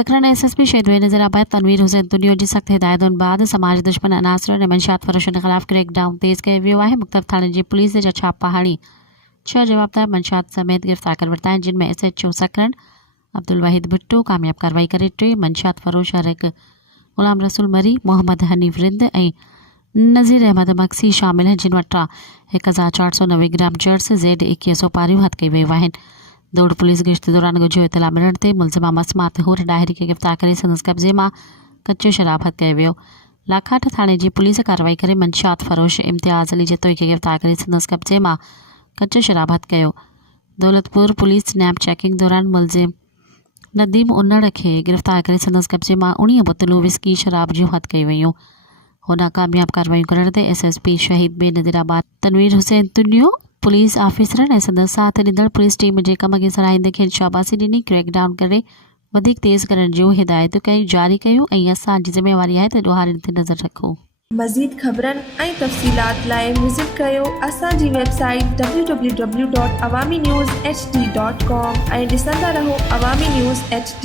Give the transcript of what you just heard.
सकरण SSP शेदवे नज़राबाद Tanveer Hussain तुनियो जी सख्त हिदायतुनि बाद समाज दुश्मन अनासरनि ऐं मंशियात फ़रोशनि ख़िलाफ़ क्रैकडाउन तेज़ कयो वियो आहे। मुख़्तलिफ़ थाणनि जी पुलिस जा छापा हणी 6 जवाबदार मंशियात समेत गिरफ़्तार करे वरिता आहिनि, जिन में SHO सकरण अब्दुल वाहिद भुट्टो कामयाब कार्रवाई करे 3 मंशियात फ़रोश हरक ग़ुलाम रसूल मरी, मोहम्मद हनीफ़ रिंद ऐं नज़ीर अहमद मक्सी शामिल हैं, जिन वटां 1490 ग्राम जर्स Z2100 पारियूं हथ कई वियूं आहिनि। दौड़ पुलिस गश्त दौरान ॻुझो इतला मिलण ते मुलज़िमा मसमात हुर डाहिरी खे गिरफ़्तार करे संदसि कब्ज़े मां कचो शराब हथ कयो वियो। लाखाट थाणे जी पुलिस कार्रवाई करे मंशियात फ़रोश इम्तियाज़ अली जतोई खे गिरफ़्तार करे संदसि कब्ज़े मां कचो शराब हथ कयो। दौलतपुर पुलिस स्नैप चेकिंग दौरान मुलज़िम नदीम उन्नड़ खे गिरफ़्तार करे संदसि कब्ज़े मां 19 बोतलूं विस्की शराब जूं हथ कई वयूं। होॾां कामयाब कार्रवाई करण ते SSP शहीद बे नज़ीराबाद तनवीर हुसैन तुनियो पुलिस ऑफिसरनि ऐं संदसि साथ ॾींदड़ पुलिस टीम जे कम खे सराहींदे खेनि शाबाशी ॾिनी, क्रैकडाउन करे वधीक तेज़ करण जूं हिदायतूं कयूं जारी कयूं ऐं असांजी ज़िम्मेवारी आहे त ॾोहारियुनि ते नज़र रखूं। मज़ीद ख़बरनि ऐं तफ़सीलात लाइ विज़िट कयो असांजी वेबसाइट www.awamiNewsHD.com ऐं ॾिसंदा रहो अवामी न्यूज़ HD।